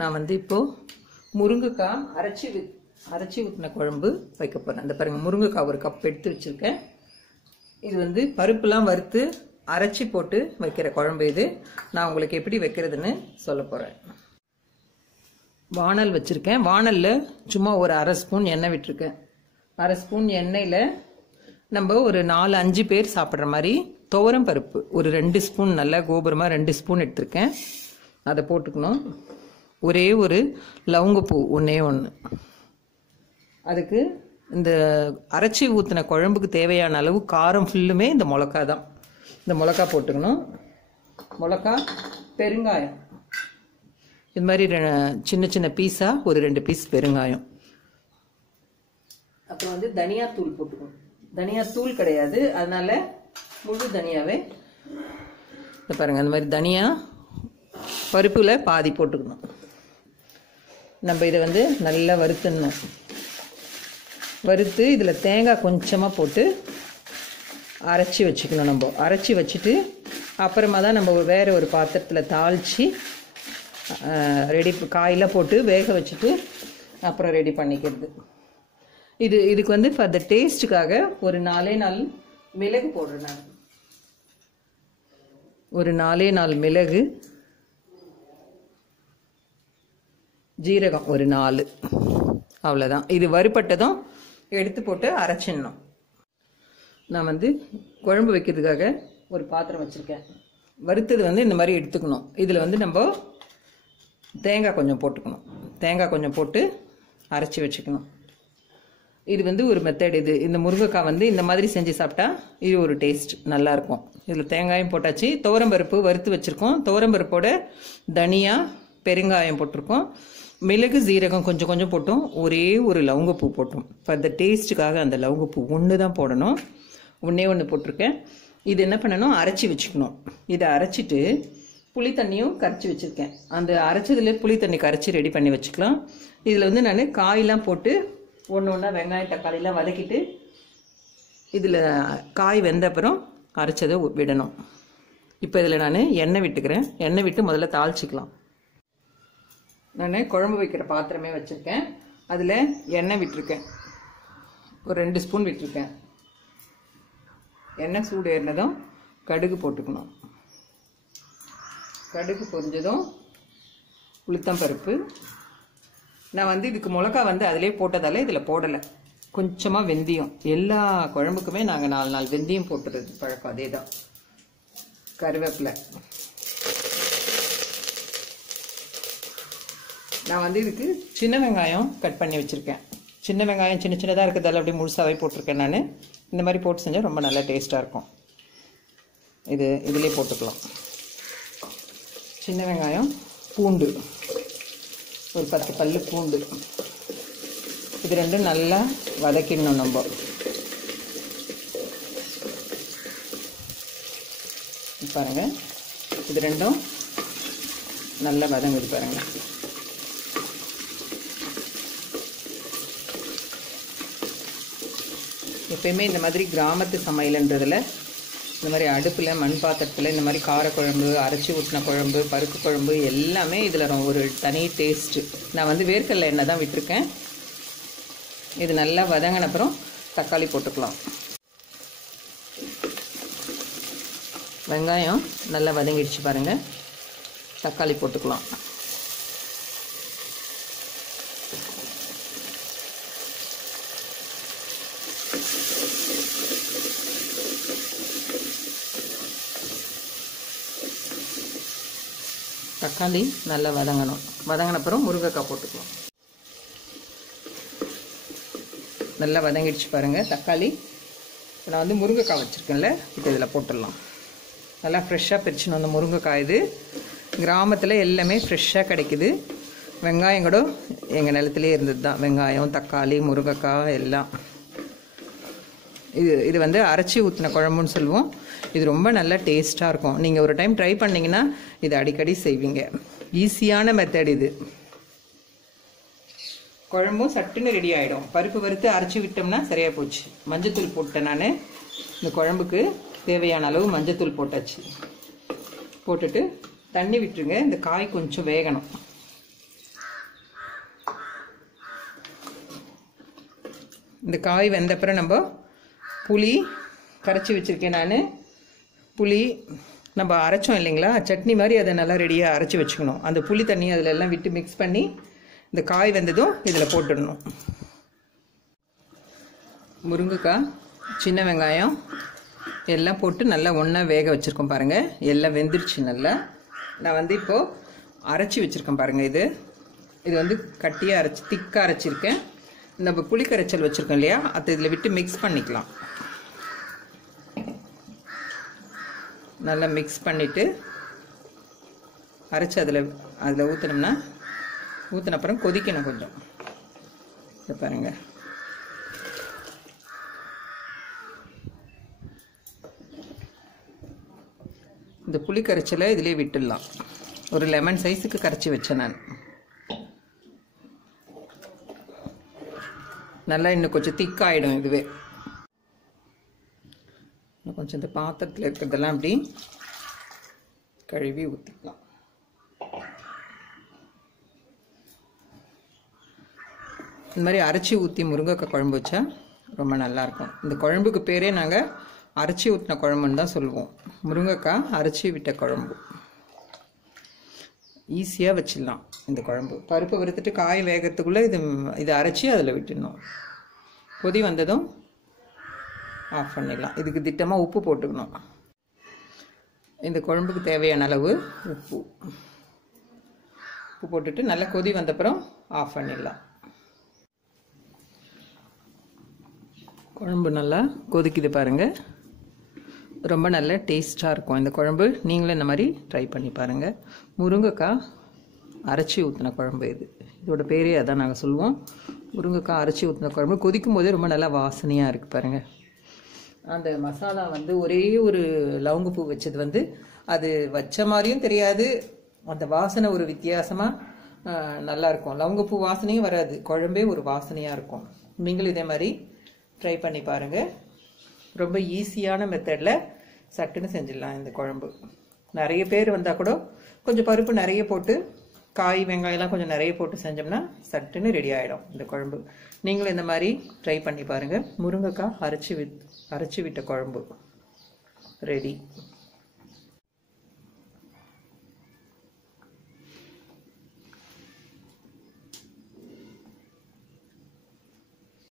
நான் வந்து இப்போது முருங்கைக்காய் அரைச்சி ஊற்றின குழம்பு வைக்க போகிறேன். அந்த பாருங்கள், முருங்கைக்காய் ஒரு கப் எடுத்து வச்சுருக்கேன். இது வந்து பருப்புலாம் வறுத்து அரைச்சி போட்டு வைக்கிற குழம்பு. இது நான் உங்களுக்கு எப்படி வைக்கிறதுன்னு சொல்ல போகிறேன். வானல் வச்சுருக்கேன். வானலில் சும்மா ஒரு அரை ஸ்பூன் எண்ணெய் விட்டுருக்கேன். அரை ஸ்பூன் எண்ணெயில் நம்ம ஒரு 4-5 பேர் சாப்பிட்ற மாதிரி துவரம் பருப்பு ஒரு 2 ஸ்பூன், நல்லா கோபுரமாக 2 ஸ்பூன் எடுத்திருக்கேன். அதை போட்டுக்கணும். ஒரே ஒரு லவங்கப்பூ ஒன்றே ஒன்று. அதுக்கு இந்த அரைச்சி ஊற்றின குழம்புக்கு தேவையான அளவு காரம் ஃபுல்லுமே இந்த மிளகா தான். இந்த மிளகா போட்டுக்கணும். மிளகா, பெருங்காயம், இது மாதிரி சின்ன சின்ன பீஸாக ஒரு 2 பீஸ் பெருங்காயம். அப்புறம் வந்து தனியாத்தூள் போட்டுக்கணும். தனியாத்தூள் கிடையாது, அதனால முழு தனியாவே இந்த பாருங்கள், அந்த மாதிரி தனியா பருப்பில் பாதி போட்டுக்கணும். நம்ம இதை வந்து நல்லா வறுத்துடணும். வறுத்து இதில் தேங்காய் கொஞ்சமாக போட்டு அரைச்சி வச்சுக்கணும். நம்ம அரைச்சி வச்சுட்டு அப்புறமா தான் நம்ம வேறு ஒரு பாத்திரத்தில் தாளித்து ரெடி காயெல்லாம் போட்டு வேக வச்சுட்டு அப்புறம் ரெடி பண்ணிக்கிறது. இதுக்கு வந்து ஃபார் த டேஸ்ட்டுக்காக ஒரு 4 மிளகு போடுறேன் நான். ஒரு 4 மிளகு, ஜீரகம் ஒரு 4, அவ்வளோதான். இது வறுபட்டதும் எடுத்து போட்டு அரைச்சிடணும். நான் வந்து குழம்பு வைக்கிறதுக்காக ஒரு பாத்திரம் வச்சுருக்கேன். வறுத்தது வந்து இந்த மாதிரி எடுத்துக்கணும். இதில் வந்து நம்ம தேங்காய் கொஞ்சம் போட்டுக்கணும். தேங்காய் கொஞ்சம் போட்டு அரைச்சி வச்சுக்கணும். இது வந்து ஒரு மெத்தட். இந்த முருங்கைக்காய் வந்து இந்த மாதிரி செஞ்சு சாப்பிட்டா இது ஒரு டேஸ்ட் நல்லாயிருக்கும். இதில் தேங்காயும் போட்டாச்சு. துவரம்பருப்பு வறுத்து வச்சுருக்கோம். துவரம்பருப்போட தனியா, பெருங்காயம் போட்டிருக்கோம். மிளகு, ஜீரகம் கொஞ்சம் கொஞ்சம் போட்டோம். ஒரே ஒரு லவங்கப்பூ போட்டோம். ஃபார் த டேஸ்ட்டுக்காக அந்த லவங்கப்பூ ஒன்று தான் போடணும். ஒன்று போட்டிருக்கேன். இது என்ன பண்ணணும், அரைச்சி வச்சுக்கணும். இதை அரைச்சிட்டு புளி தண்ணியும் கரைச்சி வச்சுருக்கேன். அந்த அரைச்சதில் புளி தண்ணி கரைச்சி ரெடி பண்ணி வச்சுக்கலாம். இதில் வந்து நான் காயெலாம் போட்டு ஒன்று வெங்காயம் தக்காளிலாம் வதக்கிட்டு இதில் காய் வெந்த அப்புறம் அரைச்சதை விடணும். இப்போ இதில் நான் எண்ணெய் விட்டுக்கிறேன். எண்ணெய் விட்டு முதல்ல தாளிச்சிக்கலாம். நான் குழம்பு வைக்கிற பாத்திரமே வச்சுருக்கேன். அதில் எண்ணெய் விட்டுருக்கேன். ஒரு 2 ஸ்பூன் விட்டுருக்கேன். எண்ணெய் சூடு ஏறினதும் கடுகு போட்டுக்கணும். கடுகு பொரிஞ்சதும் உளுத்தம்பருப்பு. நான் வந்து இதுக்கு மிளகா வந்து அதிலே போட்டதால இதில் போடலை. கொஞ்சமாக வெந்தயம். எல்லா குழம்புக்குமே நாங்கள் 4 வெந்தயம் போட்டுறது பழக்கம். அதே தான். கருவேப்பிலை. நான் வந்து இதுக்கு சின்ன வெங்காயம் கட் பண்ணி வச்சுருக்கேன். சின்ன வெங்காயம் சின்ன சின்னதாக இருக்கிறதால அப்படியே முழுசாகவே போட்டிருக்கேன் நான். இந்த மாதிரி போட்டு செஞ்சால் ரொம்ப நல்லா டேஸ்ட்டாக இருக்கும். இதிலே போட்டுக்கலாம். சின்ன வெங்காயம், பூண்டு ஒரு 10 பல்லு பூண்டு. இது ரெண்டும் நல்லா வதக்கிடணும். நம்ம பாருங்கள், இது ரெண்டும் நல்லா வதங்குது பாருங்கள். எப்பயுமே இந்த மாதிரி கிராமத்து சமையல்ன்றதில் இந்த மாதிரி அடுப்பில், மண் பாத்திரத்தில் இந்த மாதிரி காரக்குழம்பு, அரைச்சி ஊற்றின குழம்பு, பருப்பு குழம்பு எல்லாமே இதில் ஒரு தனி டேஸ்ட்டு. நான் வந்து வேர்க்கடலை எண்ணெய் தான் விட்டுருக்கேன். இது நல்லா வதங்கின அப்புறம் தக்காளி போட்டுக்கலாம். வெங்காயம் நல்லா வதங்கிடுச்சு பாருங்கள். தக்காளி போட்டுக்கலாம். தக்காளி நல்லா வதங்கணும். வதங்கின அப்புறம் முருங்கைக்காய் போட்டுக்கலாம். நல்லா வதங்கிடுச்சு பாருங்கள் தக்காளி. நான் வந்து முருங்கைக்காய் வச்சுருக்கேன்ல, இப்போ இதில் போட்டுடலாம். நல்லா ஃப்ரெஷ்ஷாக பிரிச்சுன்னு வந்த முருங்கைக்காய். இது கிராமத்தில் எல்லாமே ஃப்ரெஷ்ஷாக கிடைக்குது. வெங்காயம் கூட எங்கள் நிலத்துலேயே இருந்தது தான். வெங்காயம், தக்காளி, முருங்கைக்காய் எல்லாம். இது வந்து அரைச்சி ஊற்றின குழம்புன்னு சொல்லுவோம். இது ரொம்ப நல்லா டேஸ்ட்டாக இருக்கும். நீங்கள் ஒரு டைம் ட்ரை பண்ணிங்கன்னா இது அடிக்கடி செய்வீங்க. ஈஸியான மெத்தட் இது. குழம்பும் சட்டுன்னு ரெடி ஆகிடும். பருப்பு வறுத்து அரைச்சி விட்டோம்னா சரியாக போச்சு. மஞ்சத்தூள் போட்டேன் நான். இந்த குழம்புக்கு தேவையான அளவு மஞ்சத்தூள் போட்டாச்சு. போட்டுட்டு தண்ணி விட்டுருங்க. இந்த காய் கொஞ்சம் வேகணும். இந்த காய் வெந்தப்புறம் நம்ம புளி கரைச்சி வச்சுருக்கேன் நான். புளி நம்ம அரைச்சோம் இல்லைங்களா, சட்னி மாதிரி அதை நல்லா ரெடியாக அரைச்சி வச்சுக்கணும். அந்த புளி தண்ணி அதில் எல்லாம் விட்டு மிக்ஸ் பண்ணி இந்த காய் வெந்ததும் இதில் போட்டுடணும். முருங்கைக்காய், சின்ன வெங்காயம் எல்லாம் போட்டு நல்லா ஒன்றா வேக வச்சுருக்கோம் பாருங்கள். எல்லாம் வெந்துருச்சு நல்லா. நான் வந்து இப்போது அரைச்சி வச்சுருக்கேன் பாருங்கள். இது வந்து கட்டியாக அரைச்சி திக்காக அரைச்சிருக்கேன். நம்ம புளி கரைச்சல் வச்சுருக்கோம் இல்லையா, அதை இதில் விட்டு மிக்ஸ் பண்ணிக்கலாம். நல்லா மிக்ஸ் பண்ணிவிட்டு அரைச்சி அதில் ஊற்றினோம்னா, ஊற்றின அப்புறம் கொதிக்கணும் கொஞ்சம். இதை பாருங்கள். இந்த புளி கரைச்சலை இதிலே விட்டுடலாம். ஒரு லெமன் சைஸுக்கு கரைச்சி வச்சேன் நான். நல்லா இன்னும் கொஞ்சம் திக்காயிடும். இதுவே இன்னும் கொஞ்சம் இந்த பாத்திரத்தில் இருக்கிறதெல்லாம் அப்படி கழுவி ஊற்றிக்கலாம். இந்த மாதிரி அரைச்சி ஊற்றி முருங்கைக்காய் குழம்பு வச்சா ரொம்ப நல்லாயிருக்கும். இந்த குழம்புக்கு பேரே நாங்கள் அரைச்சி ஊற்றின குழம்புன்னு தான் சொல்லுவோம். முருங்கைக்காய் அரைச்சி விட்ட குழம்பு. ஈஸியாக வச்சிடலாம் இந்த குழம்பு. பருப்பை வறுத்துட்டு காய் வேகிறதுக்குள்ளே இதை அரைச்சி அதில் விட்டுடணும். கொதி வந்ததும் ஆஃப் பண்ணிடலாம். இதுக்கு திட்டமாக உப்பு போட்டுக்கணும். இந்த குழம்புக்கு தேவையான அளவு உப்பு போட்டுட்டு நல்லா கொதி வந்தப்புறம் ஆஃப் பண்ணிடலாம். குழம்பு நல்லா கொதிக்குது பாருங்கள். ரொம்ப நல்ல டேஸ்ட்டாக இருக்கும் இந்த குழம்பு. நீங்களும் இந்த மாதிரி ட்ரை பண்ணி பாருங்கள். முருங்கைக்காய் அரைச்சி ஊற்றின குழம்பு இதோட பேரே அதான் நாங்கள் சொல்லுவோம். முருங்கைக்காய் அரைச்சி ஊற்றின குழம்பு. கொதிக்கும் போதே ரொம்ப நல்லா வாசனையாக இருக்குது பாருங்கள். அந்த மசாலா வந்து ஒரே ஒரு லவங்கப்பூ வச்சது வந்து அது வச்ச மாதிரியும் தெரியாது. அந்த வாசனை ஒரு வித்தியாசமாக நல்லாயிருக்கும். லவங்கப்பூ வாசனையும் வராது, குழம்பே ஒரு வாசனையாக இருக்கும். நீங்களும் இதே மாதிரி ட்ரை பண்ணி பாருங்கள். ரொம்ப ஈஸியான மெத்தடில் சட்டுன்னு செஞ்சிடலாம் இந்த குழம்பு. நிறைய பேர் வந்தால் கூட கொஞ்சம் பருப்பு நிறைய போட்டு, காய் வெங்காயம்லாம் கொஞ்சம் நிறைய போட்டு செஞ்சோம்னா சட்டுன்னு ரெடி ஆகிடும் இந்த குழம்பு. நீங்களும் இந்த மாதிரி ட்ரை பண்ணி பாருங்கள். முருங்கைக்காய் அரைச்சி விட்ட குழம்பு ரெடி.